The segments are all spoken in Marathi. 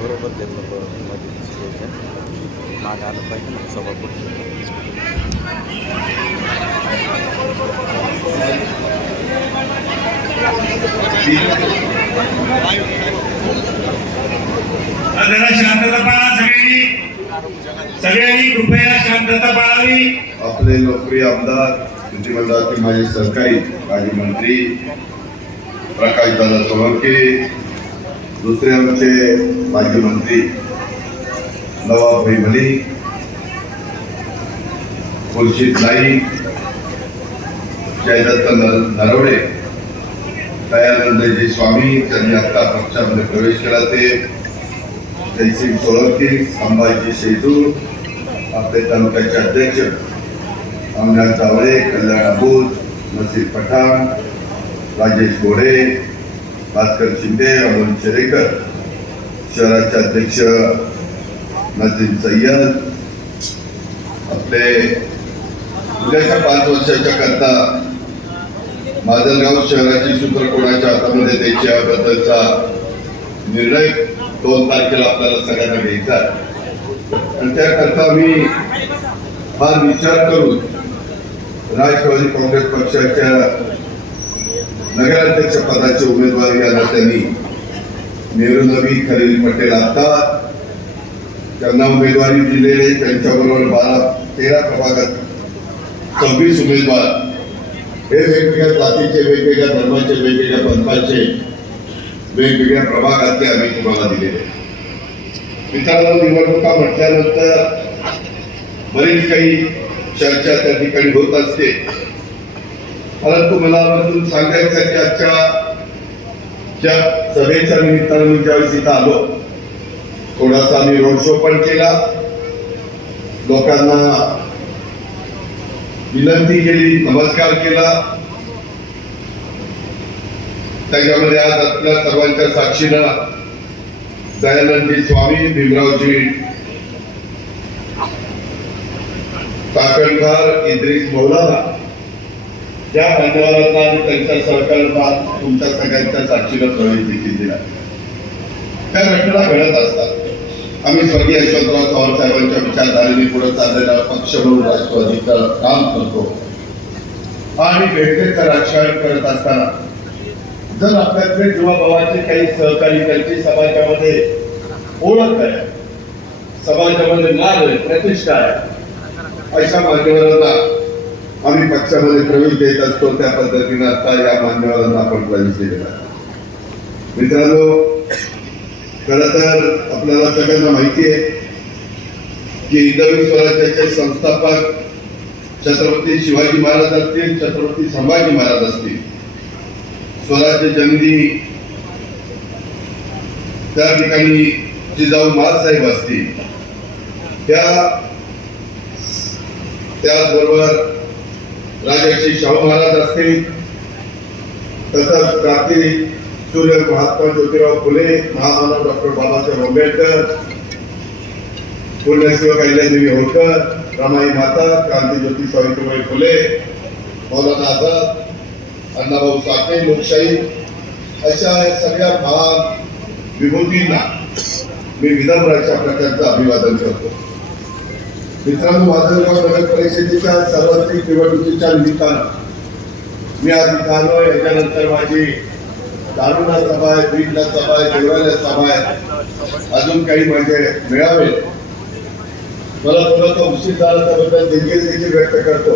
बरोबर त्यांना माग आलं पाहिजे सभापती. जरा शांतता पाळा सगळ्यांनी कृपया शांतता पाळावी. आपले लोकप्रिय आमदार मंत्रिमंडळातील माजी सहकारी माजी मंत्री प्रकाशदादा सोळंके, दुसरे आमचे माजी मंत्री नवाबभाई मलिक, खुर्शीद नाईक, जयदत्त नरवडे, दयानंदजी स्वामी त्यांनी आता पक्षामध्ये प्रवेश केला, ते जयसिंग सोळंके, संभाजी शेजूर, आपले तालुक्याचे अध्यक्ष अमनाथ जावळे, कल्याण अबूज, नसीर पठाण, राजेश घोडे, भास्कर शिंदे, अमोल शेरेकर, शहराचे अध्यक्ष नजीम सय्यद, आपले उद्याच्या 5 वर्षाच्या करता माजलगाव शहराची सूत्र कोणाच्या हातामध्ये द्यायची याबद्दलचा निर्णय 2 तारखेला आपल्याला सगळ्यांना घ्यायचा आहे. आणि त्याकरता मी फार विचार करून राष्ट्रवादी काँग्रेस पक्षाच्या नगराध्यक्ष पदाचे उमेदवार यांना त्यांनी नेहरू नबी खलील पटेल आता त्यांना उमेदवारी दिलेले, त्यांच्याबरोबर 12-13 प्रभागात 26 उमेदवार हे वेगवेगळ्या जातीचे, वेगवेगळ्या धर्माचे, वेगवेगळ्या पंथाचे, वेगवेगळ्या प्रभागातले आम्ही तुम्हाला दिलेले. मित्रांनो, निवडणुका म्हटल्यानंतर बरीच काही चर्चा त्या ठिकाणी होत असते, परंतु मला आवर्जून सांगायचं की आजच्या ज्या सभेच्या निमित्तानं मी ज्यावेळेस इथं आलो, थोडासा आम्ही रोड शो पण केला, लोकांना विनंती केली, नमस्कार केला. त्याच्यामध्ये आज आपल्या सर्वांच्या साक्षीनं दयानंदजी स्वामी, भीमरावजी काकणकार, इद्रिस मौलाना या मान्यवरांना आणि त्यांच्या सहकार्यात तुमच्या सगळ्यांच्या साक्षीनं प्रवेश देखील दिला. त्या घटना घडत असतात. आम्ही स्वर्गीय यशवंतराव चव्हाण साहेबांच्या विचारधारेने पुढे चाललेला पक्ष म्हणून राष्ट्रवादीचं काम करतो आणि भेटलेचं राजकारण करत असताना जर आपल्याकडे जीवाभावाचे काही सहकारी, त्यांची समाजामध्ये ओळख आहे, समाजामध्ये नाव आहे, प्रतिष्ठा आहे, अशा मान्यवरांना आम्ही पक्षामध्ये प्रवेश देत असतो. त्या पद्धतीने आता या मान्यवरांना आपण प्रवेश दिलेला. मित्रांनो, खरं तर आपल्याला सगळ्यांना माहिती आहे की हिंदवी स्वराज्याचे संस्थापक छत्रपती शिवाजी महाराज असतील, छत्रपती संभाजी महाराज असतील, स्वराज्य जननी त्या ठिकाणी जिजाऊ महासाहेब असतील, त्याचबरोबर राजर्षी शाहू महाराज असतील, तसंच क्रांती सूर्य महात्मा ज्योतिराव फुले, महामानव डॉक्टर बाबासाहेब आंबेडकर, पुण्यश्री अहिल्यादेवी होळकर, रमाई माता, क्रांतीज्योती सावित्रीबाई फुले, मौलाना आझाद, अण्णाभाऊ साठे, लोकशाही, अशा सगळ्या महान विभूतींना मी विनम्र अशा प्रकारचं अभिवादन करतो. मित्रांनो, माजलगाव नगर परिषदेच्या सार्वत्रिक निवडणुकीच्या निमित्तानं मी आज इथं आलोय. याच्यानंतर माझी दारुणा सभा आहे, बीडला सभा आहे, देवळाला सभा आहे, अजून काही माझे मेळावे. मला थोडासा उशीर झाला त्याबद्दल दिलगिरी देखील व्यक्त करतो.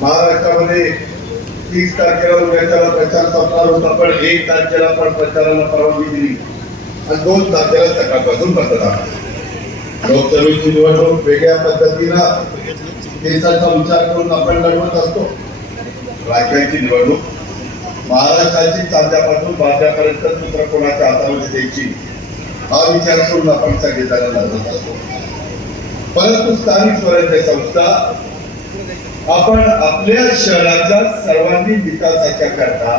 महाराष्ट्रामध्ये 30 तारखेला उद्याच्याला प्रचार संपणार होता, पण 1 तारखेला पण प्रचाराला परवानगी दिली आणि 2 तारखेला सकाळपासून मतदान. लोकसभेची निवडणूक वेगळ्या पद्धतीनं देशाचा विचार करून आपण लढवत असतो. राज्याची निवडणूक महाराष्ट्राची चांद्यापासून बांद्यापर्यंत सूत्र कोणाच्या हातामध्ये द्यायची हा विचार करून आपण सगळेजण लढत असतो. परंतु स्थानिक स्वराज्य संस्था आपण आपल्या शहराच्या सर्वांगीण विकासाच्या करता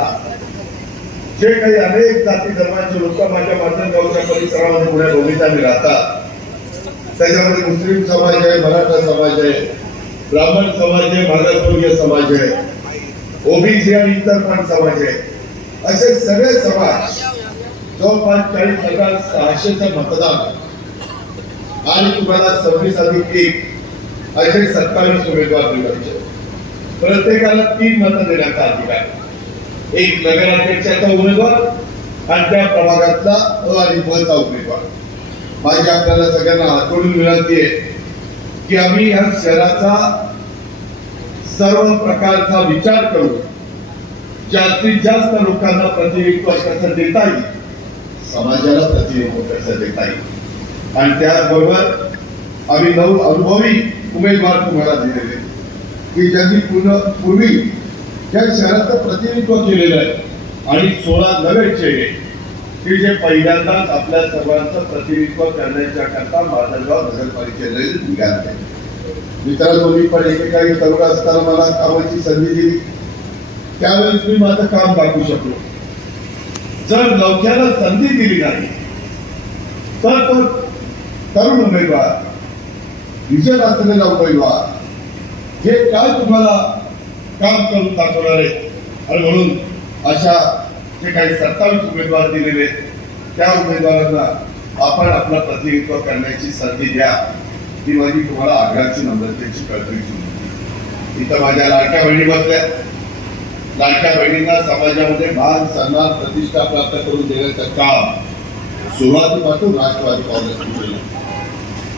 जे काही अनेक जाती धर्माचे लोक माझ्या माजलगावच्या परिसरामध्ये पुण्या भूमिकांनी राहतात, त्याच्यामध्ये मुस्लिम समाज आहे, मराठा समाज आहे, ब्राह्मण समाज आहे, मागासवर्गीय समाज आहे, ओबीसी आणि इतर पण समाज आहे, असे सगळे समाज जवळपास 40,600चं मतदान आणि तुम्हाला 26+1 असे 27 उमेदवार निवडायचे. प्रत्येकाला 3 मतं देण्याचा अधिकार, एक नगराध्यक्षाचा उमेदवार आणि त्या प्रभागातला अ आणि ब चा उमेदवार. माझी आपल्याला सगळ्यांना हात जोडून विनंती आहे की आम्ही या शहराचा सर्व प्रकारचा विचार करू, जास्तीत जास्त लोकांना प्रतिनिधित्व कसं देता येईल, समाजाला प्रतिनिधित्व कसं देता येईल, आणि त्याचबरोबर आम्ही 9 अनुभवी उमेदवार तुम्हाला दिलेले की ज्यांनी पूर्वी या शहराचं प्रतिनिधित्व केलेलं आहे, आणि 16 नवे चेहरे की जे पहिल्यांदाच आपल्या सर्वांचं प्रतिनिधित्व करण्याच्या करता माजलगाव नगरपालिकेने निघाले. मित्रांनो, मी पण एकेकाळी तरुण असताना मला कामाची संधी दिली, त्यावेळेस मी माझं काम दाखवू शकलो. जर नौक्याला संधी दिली नाही तर तो तरुण उमेदवार, विजय असलेला उमेदवार हे काय तुम्हाला काम करून दाखवणार आहे. आणि म्हणून अशा जे काही 27 उमेदवार दिलेले त्या उमेदवारांना आपण आपलं प्रतिनिधित्व करण्याची संधी द्या, ही माझी तुम्हाला आग्रहाची नम्रतेची कळकळीची. इथं माझ्या लाडक्या बहिणी बसल्या. लाडक्या बहिणींना समाजामध्ये मान सन्मान प्रतिष्ठा प्राप्त करून देण्याचं काम सुरुवातीपासून राष्ट्रवादी काँग्रेसने केलं.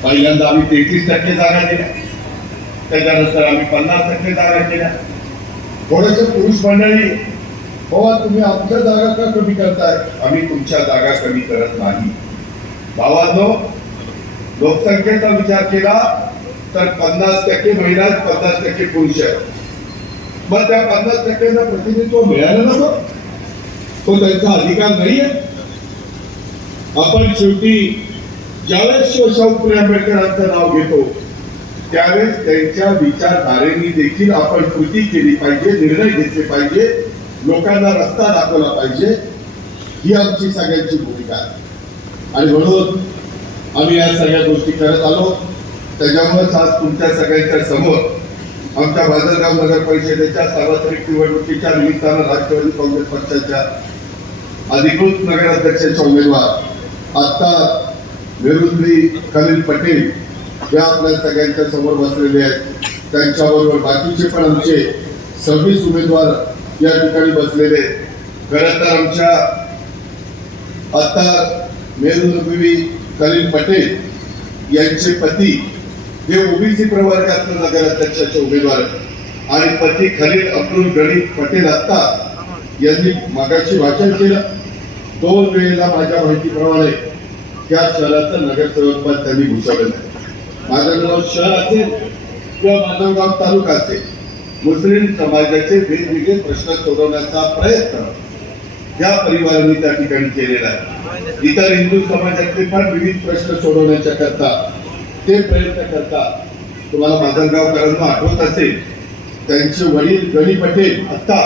पहिल्यांदा आम्ही 33% जागा दिल्या, त्याच्यानंतर आम्ही 50% जागा केल्या. थोडेसे पुरुष मंडळी, बाबा तुम्ही आमच्या जागा का कमी करताय? आम्ही तुमच्या जागा कमी करत नाही. भावांनो, लोकसंख्येचा विचार केला तर 50% महिला, 50% पुरुष आहेत. मग त्या 50%ला प्रतिनिधित्व मिळालं नको? तो त्यांचा अधिकार नाहीये? आपण शेवटी ज्यावेळेस शाहू फुले आंबेडकरांचं नाव घेतो त्यावेळेस त्यांच्या विचारधारेने देखील आपण कृती केली पाहिजे, निर्णय घेतले पाहिजे, लोकांना रस्ता दाखवला पाहिजे. ही आमची सगळ्यांची भूमिका आहे. आणि म्हणून आम्ही या सगळ्या गोष्टी करत आलो. त्याच्यामुळेच आज तुमच्या सगळ्यांच्या समोर आमच्या माजलगाव नगर परिषदेच्या सार्वत्रिक निवडणुकीच्या निमित्तानं राष्ट्रवादी काँग्रेस पक्षाच्या अधिकृत नगराध्यक्षाचे उमेदवार आता मेरुंद्री खलील पटेल या आपल्या सगळ्यांच्या समोर बसलेले आहेत. त्यांच्याबरोबर बाकीचे पण आमचे 26 उमेदवार या ठिकाणी बसलेले. खरं तर आमच्या आता मेरुंद्री खलील पटेल यांचे पती हे ओबीसी प्रवर्गातले नगराध्यक्षाचे उमेदवार आणि पती खलील अब्दुल गणी पटेल आत्ता यांनी मागाशी भाषण केलं. 2 वेळेला माझ्या माहितीप्रमाणे त्या शहराचं नगरसेवक पद त्यांनी भूषवलं आहे. माजलगाव शहर असेल किंवा माजलगाव तालुका असेल, मुस्लिम समाजाचे वेगवेगळे प्रश्न सोडवण्याचा प्रयत्न या परिवारांनी त्या ठिकाणी केलेला आहे. इतर हिंदू समाजातले पण विविध प्रश्न सोडवण्याच्या करता ते प्रयत्न करतात. तुम्हाला माजलगावकरांना आठवत असेल, त्यांचे वडील गणी पटेल आता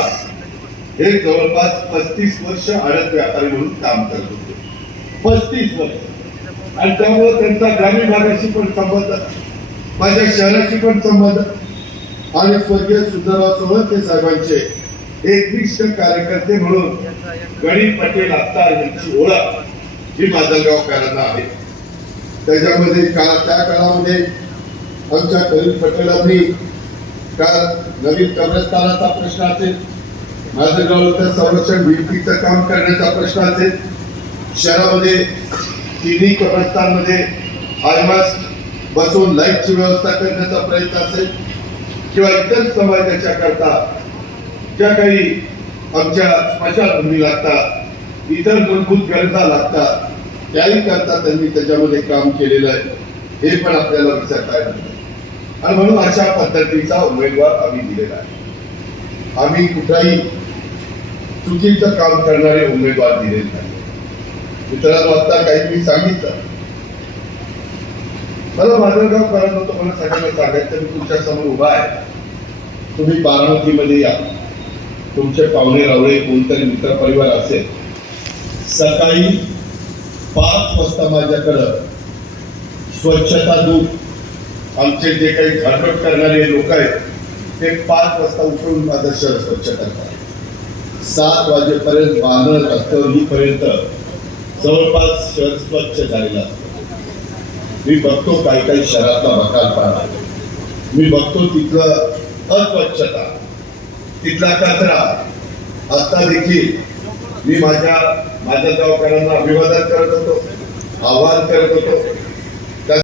हे जवळपास 35 वर्ष आडत व्यापारी म्हणून काम करत होते. 35 वर्ष. आणि त्यामुळे त्यांचा ग्रामीण भागाशी पण संबंध, माझ्या शहराशी पण संबंध, आणि स्वर्गीय सुंदरराव सोळंके साहेबांचे एकनिष्ठ कार्यकर्ते म्हणून गणी पटेल आत्ता यांची ओळख ही माजलगावकरांना आहे. त्याच्यामध्ये त्या काळामध्ये आमच्या खलील पटेलांनी नवीन कब्रस्तानाचा प्रश्न असेल, माजलगावच्या संरक्षण भिंतीचं काम करण्याचा प्रश्न असेल, शहरामध्ये तिन्ही कब्रस्तानमध्ये हायमास्ट बसवून लाईटची व्यवस्था करण्याचा प्रयत्न असेल, किंवा इतर समाजाच्या करता ज्या काही आमच्या स्मशानभूमी लागतात, इतर मूलभूत गरजा लागतात, त्याही करता त्यांनी त्याच्यामध्ये काम केलेलं आहे. हे पण आपल्याला विचारता येईल. आणि म्हणून अशा पद्धतीचा उमेदवार आम्ही दिलेला आहे. आम्ही कुठलाही चुकीचं काम करणारे उमेदवार दिलेले नाही. मित्रांनो, आता काही मी सांगितलं, मला माजलगावकरांना तुम्हाला सगळ्यांना सांगायचं, मी तुमच्या समोर उभा आहे. तुम्ही बारामतीमध्ये या, तुमचे पाहुणे रावळे कोणतरी मित्र परिवार असेल, सकाळी 5 वाजता माझ्याकडं स्वच्छता दूत, आमचे जे काही झाडपट करणारे लोक आहेत ते 5 वाजता उठून माझं शहर स्वच्छ करतात. 7 वाजेपर्यंत बांधत रस्त्यावरीपर्यंत जवळपास शहर स्वच्छ झालेलं असतं. मी बघतो काही काही शहरातला बकालपणा, मी बघतो तिथलं अस्वच्छता, तिथला कचरा. आता देखील मी माझ्या गावकऱ्यांना अभिवादन करत होतो, आवाहन करत होतो